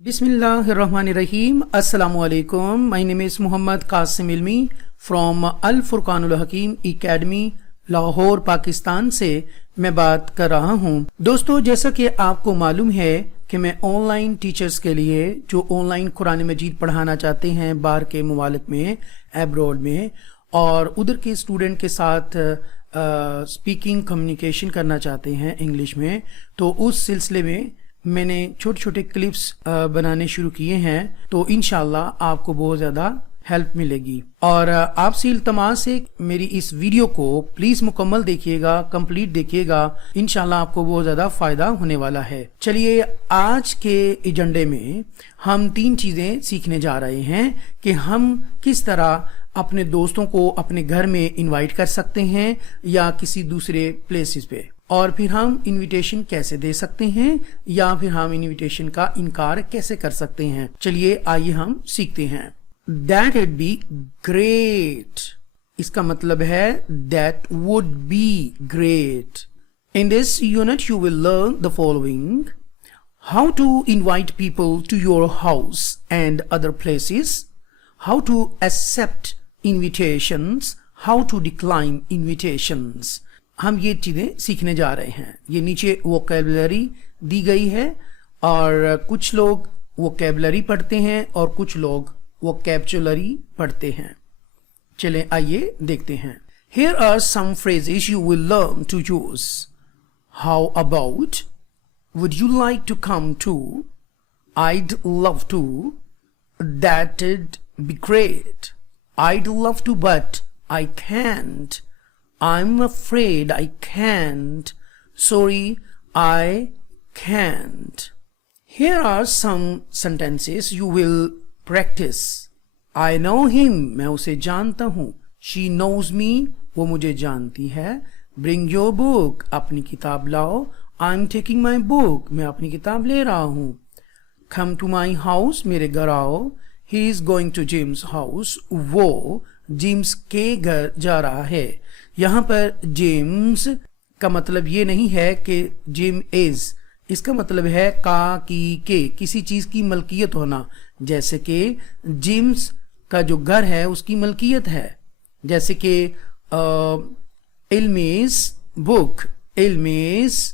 Bismillahirrahmanirrahim. Assalamu alaikum. My name is Muhammad Qasim Ilmi from Al Furqanul Hakim Academy, Lahore Pakistan से मैं बात कर रहा हूँ। दोस्तों, जैसा कि आपको मालूम है कि मैं ऑनलाइन टीचर्स के लिए जो ऑनलाइन कुरान मजीद पढ़ाना चाहते हैं बाहर के ममालिक में, एब्रॉड में, और उधर के स्टूडेंट के साथ स्पीकिंग कम्युनिकेशन करना चाहते हैं इंग्लिश में, तो उस सिलसिले में मैंने छोटे छोटे क्लिप्स बनाने शुरू किए हैं। तो इंशाल्लाह आपको बहुत ज़्यादा हेल्प मिलेगी। और आपसे इल्तमास है मेरी इस वीडियो को प्लीज मुकम्मल देखिएगा, कंप्लीट देखिएगा, इंशाल्लाह आपको बहुत ज़्यादा फ़ायदा होने वाला है। चलिए, आज के एजेंडे में हम 3 चीज़ें सीखने जा रहे हैं कि हम किस तरह अपने दोस्तों को अपने घर में इनवाइट कर सकते हैं या किसी दूसरे प्लेसेस पे, और फिर हम इनविटेशन कैसे दे सकते हैं या फिर हम इनविटेशन का इनकार कैसे कर सकते हैं। चलिए आइए हम सीखते हैं। That would be great, इसका मतलब है that would be great. In this unit you will learn the following: how to invite people to your house and other places, how to accept invitations, how to decline invitations. हम ये चीज़ें सीखने जा रहे हैं। ये नीचे वोकैबुलरी दी गई है और कुछ लोग वोकैबुलरी पढ़ते हैं और कुछ लोग वोकैबुलरी पढ़ते हैं। चलें आइए देखते हैं। Here are some phrases you will learn to use. How about? Would you like to come to? I'd love to. That'd be great. I'd love to but I can't. I'm afraid I can't. Sorry, I can't. Here are some sentences you will practice. I know him, मैं उसे जानता हूँ. She knows me, वो मुझे जानती है. Bring your book, अपनी किताब लाओ. I'm taking my book, मैं अपनी किताब ले रहा हूँ. Come to my house, मेरे घर आओ. He is going to Jim's house, वो जिम्स के घर जा रहा है। यहाँ पर जिम्स का मतलब ये नहीं है कि जिम इज, इसका मतलब है का की के, किसी चीज की मलकियत होना। जैसे कि जिम्स का जो घर है उसकी मलकियत है। जैसे कि Ilmi's book, Ilmi's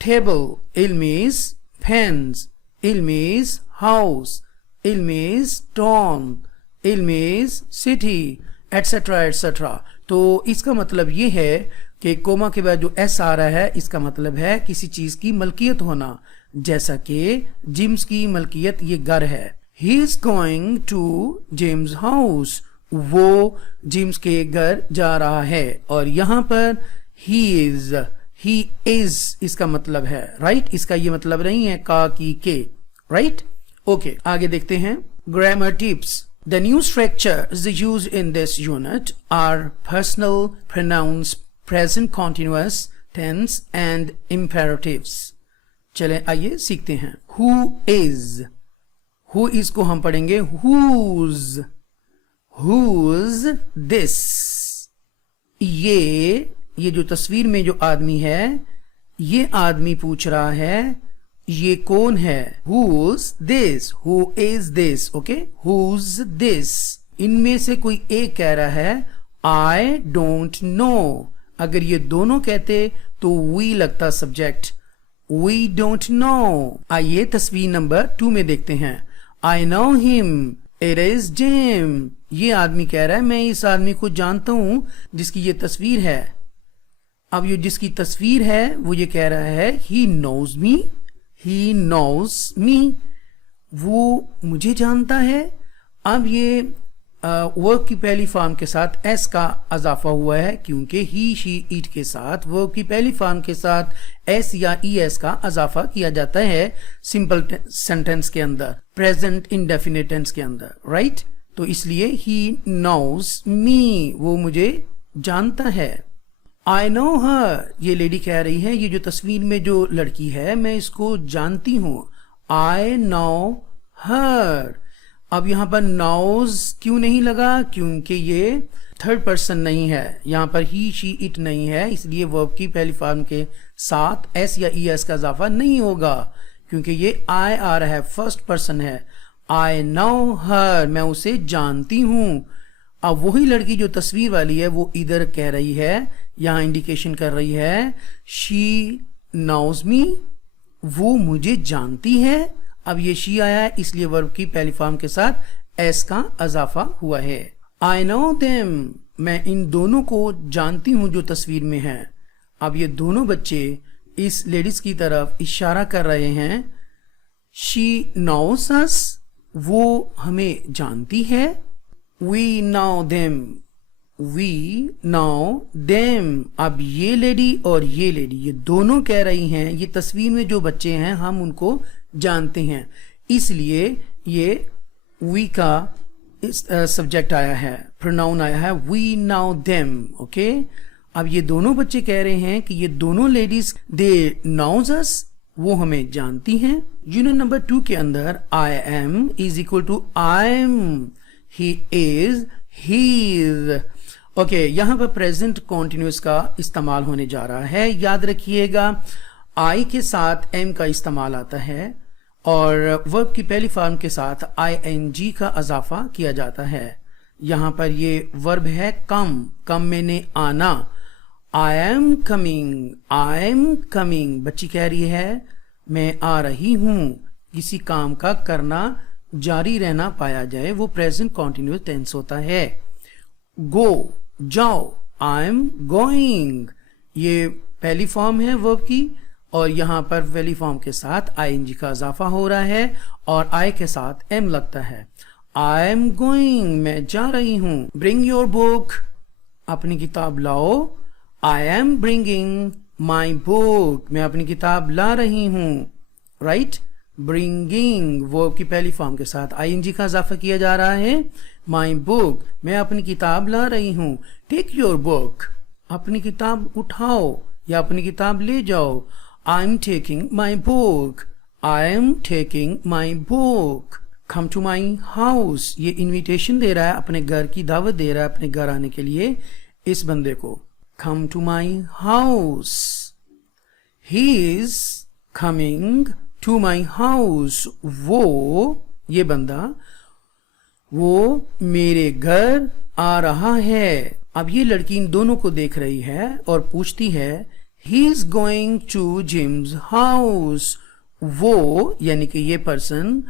table, Ilmi's pens, Ilmi's house, Ilmi's town, Ilmi's city, etcetera etcetera. तो इसका मतलब ये है कि कोमा के बाद जो एस आ रहा है इसका मतलब है किसी चीज की मलकियत होना। जैसा कि जिम्स की मलकियत ये घर है। He is going to Jim's house, वो जिम्स के घर जा रहा है। और यहाँ पर ही इज इसका मतलब है राइट, इसका ये मतलब नहीं है का की के, राइट। ओके, आगे देखते हैं। Grammar tips. The new structures used in this unit are personal pronouns, present continuous tense and imperatives. चलें आइए सीखते हैं। Who is, who is को हम पढ़ेंगे whose, whose this। ये जो तस्वीर में जो आदमी है, ये आदमी पूछ रहा है ये कौन है। Who's this? Who is this? Okay? Who's this? इनमें से कोई एक कह रहा है I don't know। अगर ये दोनों कहते तो we लगता सब्जेक्ट, we don't know। आइए तस्वीर नंबर 2 में देखते हैं। I know him, it is Jim। ये आदमी कह रहा है मैं इस आदमी को जानता हूं जिसकी ये तस्वीर है। अब ये जिसकी तस्वीर है वो ये कह रहा है he knows me, he knows me, वो मुझे जानता है। अब ये वर्ब की पहली फॉर्म के साथ एस का इजाफा हुआ है क्योंकि ही शी इट के साथ वर्ब की पहली फॉर्म के साथ एस या ई एस का इजाफा किया जाता है सिंपल सेंटेंस के अंदर, प्रेजेंट इंडेफिनिट टेंस के अंदर, राइट। तो इसलिए ही नोज मी, वो मुझे जानता है। आई नो हर, ये लेडी कह रही है ये जो तस्वीर में जो लड़की है मैं इसको जानती हूँ। आई नो हर। अब यहाँ पर नोज क्यों नहीं लगा? क्योंकि ये थर्ड पर्सन नहीं है, यहाँ पर ही शी इट नहीं है, इसलिए वर्ब की पहली फॉर्म के साथ एस या ई एस का इजाफा नहीं होगा क्योंकि ये आई आ रहा है, फर्स्ट पर्सन है। आई नो हर, मैं उसे जानती हूं। अब वही लड़की जो तस्वीर वाली है वो इधर कह रही है, यहां इंडिकेशन कर रही है शी नोज मी, वो मुझे जानती है। अब ये शी आया है इसलिए वर्ब की पहली फॉर्म के साथ एस का इजाफा हुआ है। आई नो देम, मैं इन दोनों को जानती हूं जो तस्वीर में है। अब ये दोनों बच्चे इस लेडीज की तरफ इशारा कर रहे हैं। शी नोस अस, वो हमें जानती है। We know them, we know them. अब ये लेडी और ये लेडी ये दोनों कह रही हैं ये तस्वीर में जो बच्चे हैं हम उनको जानते हैं, इसलिए ये वी का सब्जेक्ट आया है, प्रोनाउन आया है, वी नो देम। ओके, अब ये दोनों बच्चे कह रहे हैं कि ये दोनों लेडीज दे नोज अस, वो हमें जानती हैं। यूनिट नंबर 2 के अंदर I am is equal to I am, he is, he's. Okay, यहां पर प्रेजेंट कॉन्टिन्यूस का इस्तेमाल होने जा रहा है। याद रखिएगा आई के साथ एम का इस्तेमाल आता है और वर्ब की पहली फॉर्म के साथ ING का इजाफा किया जाता है। यहां पर ये वर्ब है कम, कम मैंने आना। I am coming, I am coming, बच्ची कह रही है मैं आ रही हूं। किसी काम का करना जारी रहना पाया जाए वो प्रेजेंट कॉन्टिन्यूस टेंस होता है। गो, जाओ, आई एम गोइंग, ये पहली फॉर्म है वर्ब की और यहां पर पहली फॉर्म के साथ ING का इजाफा हो रहा है और आई के साथ एम लगता है। आई एम गोइंग, मैं जा रही हूं। ब्रिंग योर बुक, अपनी किताब लाओ। I am bringing my book, मैं अपनी किताब ला रही हूं। राइट, ब्रिंगिंग वर्ब की पहली फॉर्म के साथ ING का इजाफा किया जा रहा है। माई बुक, मैं अपनी किताब ला रही हूं। टेक योर बुक, अपनी किताब उठाओ या अपनी किताब ले जाओ। I am taking my book, I am taking my book. Come to my house, ये इन्विटेशन दे रहा है, अपने घर की दावत दे रहा है अपने घर आने के लिए इस बंदे को। Come to my house, he is coming to my house, वो, ये बंदा, वो मेरे घर आ रहा है। अब ये लड़की इन दोनों को देख रही है और पूछती है he is going to Jim's house, वो यानी कि ये पर्सन,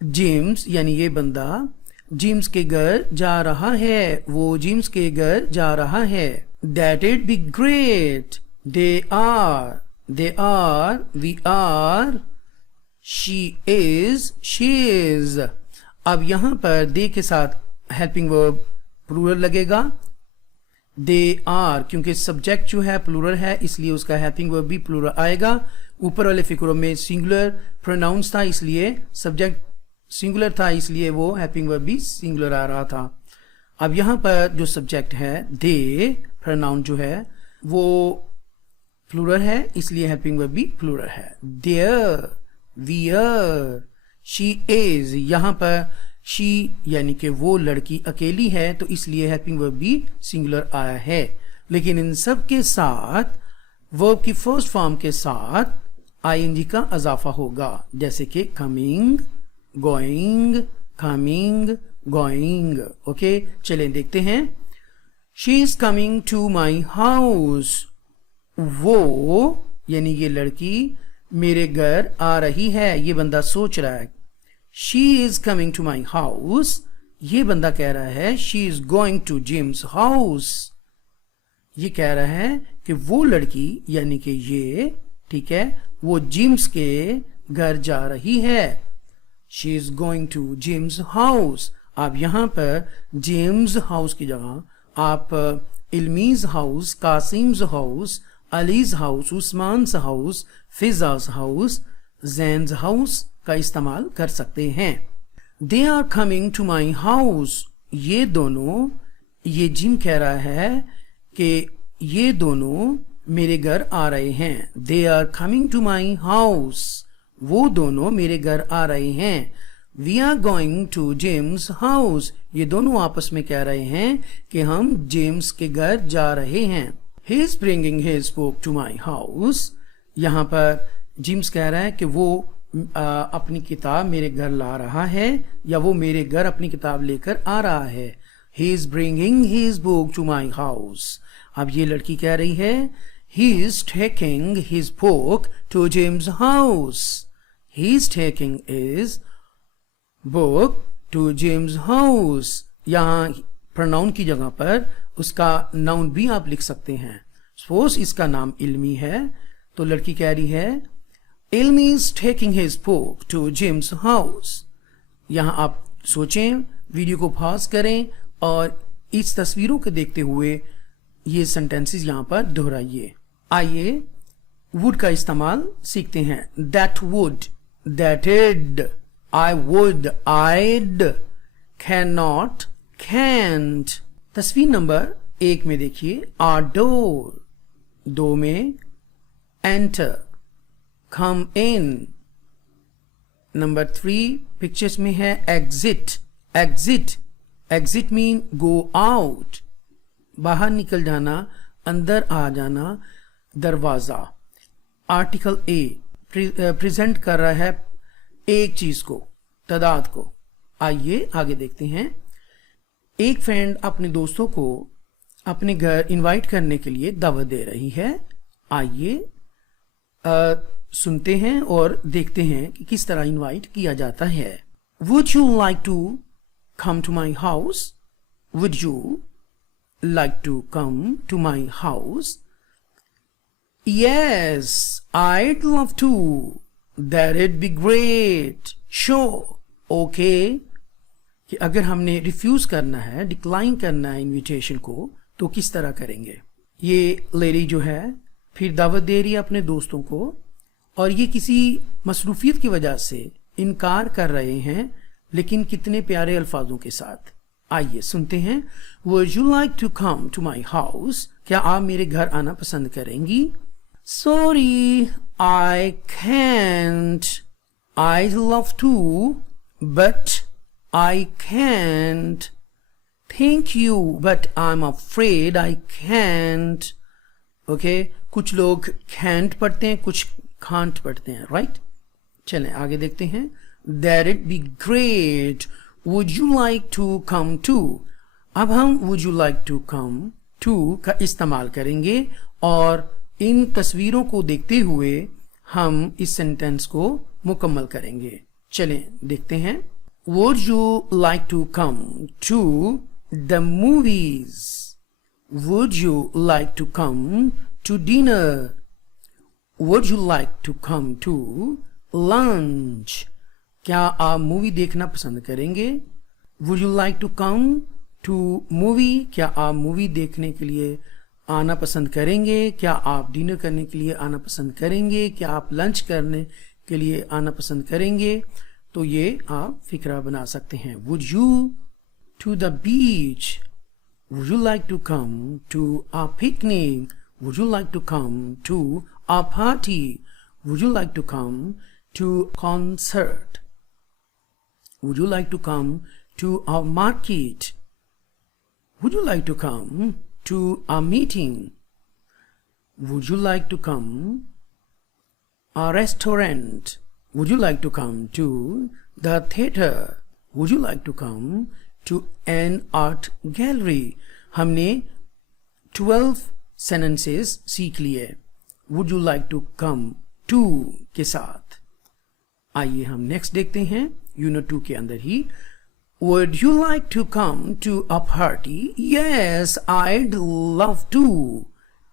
जिम्स यानी ये बंदा जिम्स के घर जा रहा है, वो जिम्स के घर जा रहा है। That it be great, they are, we are, she is, she is. अब यहां पर दे के साथ हेल्पिंग वर्ब प्लूरल लगेगा। दे आर, क्योंकि सब्जेक्ट जो है प्लूरल है इसलिए उसका हेल्पिंग वर्ब भी प्लूरल आएगा। ऊपर वाले फिक्रों में सिंगुलर प्रोनाउंस था इसलिए सब्जेक्ट सिंगुलर था इसलिए वो हेल्पिंग वर्ब भी सिंगुलर आ रहा था। अब यहां पर जो सब्जेक्ट है दे, प्रोनाउन जो है वो प्लूरल है इसलिए हेल्पिंग वर्ब भी प्लूरल है। देयर, वियर, शी इज, यहां पर शी यानी कि वो लड़की अकेली है तो इसलिए हेल्पिंग वर्ब भी सिंगुलर आया है। लेकिन इन सब के साथ वर्ब की फर्स्ट फॉर्म के साथ ING का इजाफा होगा, जैसे कि coming, going, coming, going. Okay, चलें देखते हैं। She is coming to my house, वो यानी ये लड़की मेरे घर आ रही है, ये बंदा सोच रहा है। She is coming to my house, ये बंदा कह रहा है she is going to Jim's house, ये कह रहा है कि वो लड़की यानी कि ये, ठीक है, वो जिम्स के घर जा रही है। She is going to Jim's house. आप यहां पर जेम्स हाउस की जगह आप Ilmi's house, Qasim's house, Ali's house, Usman's house, Fiza's house, Zain's house का इस्तेमाल कर सकते हैं। They are coming to my house, ये दोनों, ये जिम कह रहा है कि ये दोनों मेरे घर आ रहे हैं। They are coming to my house, वो दोनों मेरे घर आ रहे हैं। We are going to James house, ये दोनों आपस में कह रहे हैं कि हम जेम्स के घर जा रहे हैं। He is bringing his book to my house, यहाँ पर जेम्स कह रहा है कि वो अपनी किताब मेरे घर ला रहा है, या वो मेरे घर अपनी किताब लेकर आ रहा है। He is bringing his book to my house. अब ये लड़की कह रही है he is taking his book to Jim's house. He is taking his book to Jim's house. यहाँ प्रोनाउन की जगह पर उसका नाउन भी आप लिख सकते हैं। सपोज इसका नाम इल्मी है, तो लड़की कह रही है Ilmi is taking his book to Jim's house. यहाँ आप सोचें, वीडियो को पॉज करें और इस तस्वीरों को देखते हुए ये सेंटेंसेस यहाँ पर दोहराइए। आइए वुड का इस्तेमाल सीखते हैं। That would, that'd, I would, I'd, can not, can't. तस्वीर नंबर 1 में देखिए आर डोर, 2 में एंटर, come in। नंबर 3 पिक्चर्स में है exit, exit, exit mean go out, बाहर निकल जाना, अंदर आ जाना, दरवाजा। आर्टिकल ए प्रेजेंट कर रहा है एक चीज को, तादाद को। आइए आगे देखते हैं। एक फ्रेंड अपने दोस्तों को अपने घर इनवाइट करने के लिए दावत दे रही है। आइए सुनते हैं और देखते हैं कि किस तरह इनवाइट किया जाता है। Would you like to come to my house? Would you like to come to my house? Yes, I'd love to. That'd be great. Sure. Okay. कि अगर हमने रिफ्यूज करना है, डिक्लाइन करना है इनविटेशन को, तो किस तरह करेंगे। ये लेडी जो है फिर दावत दे रही है अपने दोस्तों को, और ये किसी मसरूफियत की वजह से इनकार कर रहे हैं, लेकिन कितने प्यारे अल्फाजों के साथ। आइए सुनते हैं। Would you like to come to my house? क्या आप मेरे घर आना पसंद करेंगी? Sorry, I can't. I'd love to, but I can't. Thank you, but I'm afraid I can't. Okay, कुछ लोग can't पढ़ते हैं, कुछ can't पढ़ते हैं, right? चलें आगे देखते हैं। That'd be great. Would you like to come too? अब हम would you like to come to का इस्तेमाल करेंगे और इन तस्वीरों को देखते हुए हम इस सेंटेंस को मुकम्मल करेंगे। चलें देखते हैं। Would you like to come to the movies? Would you like to come to dinner? Would you like to come to lunch? क्या आप मूवी देखना पसंद करेंगे? Would you like to come to movie? क्या आप मूवी देखने के लिए आना पसंद करेंगे? क्या आप डिनर करने के लिए आना पसंद करेंगे? क्या आप लंच करने के लिए आना पसंद करेंगे? तो ये आप फिक्रा बना सकते हैं। Would you to the beach? Would you like to come to a picnic? Would you like to come to a party? Would you like to come to concert? Would you like to come to a market? Would you like to come to a meeting? Would you like to come a restaurant? Would you like to come to the theater? Would you like to come to an art gallery? हमने 12 sentences सीख लिए Would you like to come to के साथ। आइए हम next देखते हैं unit 2 के अंदर ही। Would you like to come to a party? Yes, I'd love to.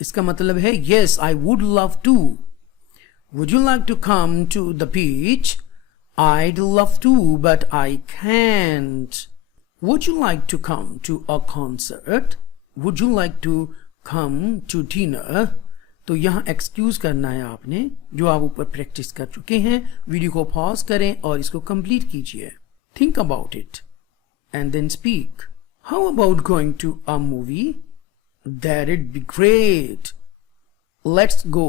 इसका मतलब है yes, I would love to. Would you like to come to the beach? I'd love to, but I can't. Would you like to come to a concert? Would you like to come to dinner? तो यहाँ excuse करना है आपने, जो आप ऊपर practice कर चुके हैं। वीडियो को पॉज करें और इसको कंप्लीट कीजिए। Think about it and then speak. How about going to a movie? That'd be great. Let's go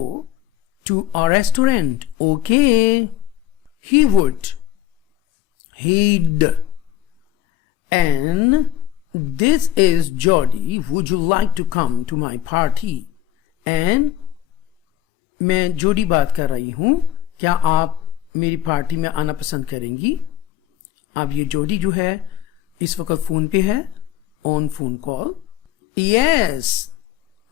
to a restaurant. Okay. He would. He'd. And this is Jody. Would you like to come to my party? And मैं जोडी बात कर रही हूँ, क्या आप मेरी party में आना पसंद करेंगी। अब ये जोड़ी जो है इस वक्त फोन पे है, on phone call. Yes,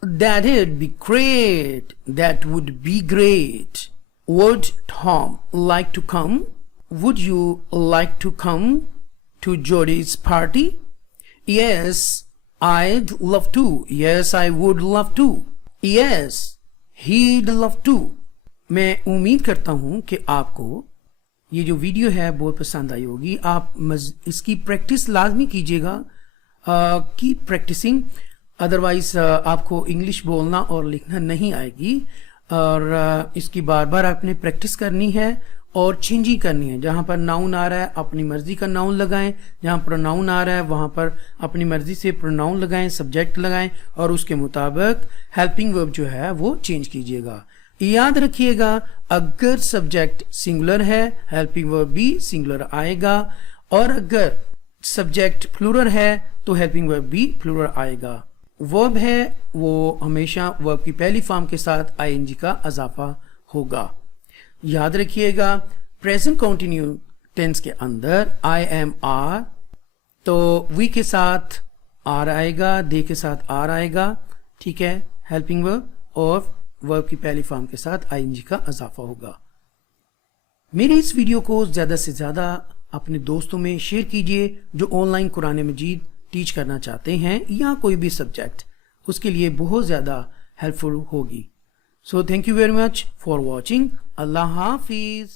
that'd be great. That would be great. Would Tom like to come? Would you like to come to Jody's party? Yes, I'd love to. Yes, I would love to. Yes, he'd love to. मैं उम्मीद करता हूं कि आपको ये जो video है बहुत पसंद आई होगी। आप इसकी प्रैक्टिस लाजमी कीजिएगा, की प्रैक्टिसिंग, अदरवाइज आपको इंग्लिश बोलना और लिखना नहीं आएगी। और इसकी बार बार आपने प्रैक्टिस करनी है और चेंजिंग करनी है। जहाँ पर नाउन आ रहा है अपनी मर्जी का नाउन लगाएं, जहाँ प्रोनाउन आ रहा है वहाँ पर अपनी मर्जी से प्रोनाउन लगाएं, सब्जेक्ट लगाएं और उसके मुताबिक हेल्पिंग वर्ब जो है वो चेंज कीजिएगा। याद रखिएगा, अगर सब्जेक्ट सिंगुलर है हेल्पिंग वर्ब भी सिंगुलर आएगा, और अगर सब्जेक्ट प्लूरल है तो हेल्पिंग वर्ब भी प्लूरल आएगा। वर्ब है वो हमेशा वर्ब की पहली फॉर्म के साथ आईएनजी का इजाफा होगा। याद रखिएगा, प्रेजेंट कंटिन्यू टेंस के अंदर आई एम आर, तो वी के साथ आर आएगा, दे के साथ आर आएगा, ठीक है, हेल्पिंग वर्ब, और वर्ब की पहली फॉर्म के साथ आईएनजी का इजाफा होगा। मेरे इस वीडियो को ज़्यादा से ज़्यादा अपने दोस्तों में शेयर कीजिए जो ऑनलाइन कुरान मजीद टीच करना चाहते हैं या कोई भी सब्जेक्ट, उसके लिए बहुत ज़्यादा हेल्पफुल होगी। So thank you very much for watching. Allah हाफिज़।